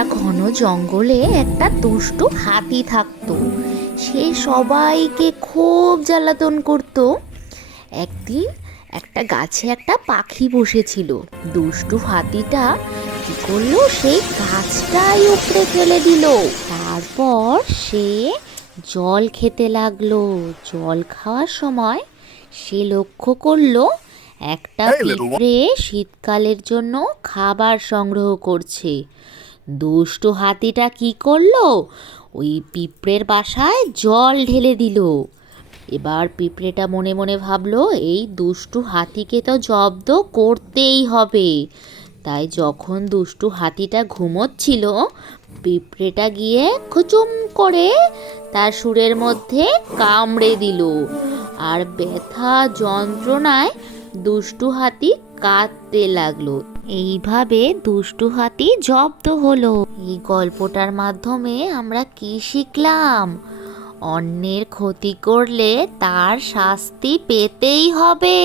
একটা ঘন জঙ্গলে একটা দুষ্টু হাতি থাকতো। সে সবাইকে খুব জ্বালাতন করত। একদিন একটা গাছে একটা পাখি বসেছিল। দুষ্টু হাতিটা কি করল? সেই গাছটাই উপড়ে ফেলে দিল। তারপর সে জল খেতে লাগল। জল খাওয়ার সময় সে লক্ষ্য করল একটা পিঁপড়ে শীতকালের জন্য খাবার সংগ্রহ করছে। দুষ্টু হাতিটা কি করল? ওই পিঁপড়ের বাসায় জল ঢেলে দিল। এবার পিঁপড়েটা মনে মনে ভাবলো, এই দুষ্টু হাতিকে তো জব্দ করতেই হবে। তাই যখন দুষ্টু হাতিটা ঘুমোচ্ছিল, পিঁপড়েটা গিয়ে খুচুম করে তার সুরের মধ্যে কামড়ে দিল। আর ব্যথা যন্ত্রণায় দুষ্টু হাতি কাঁদতে লাগল। এইভাবে দুষ্টু হাতি জব্দ হলো। এই গল্পটার মাধ্যমে আমরা কি শিখলাম? অন্যের ক্ষতি করলে তার শাস্তি পেতেই হবে।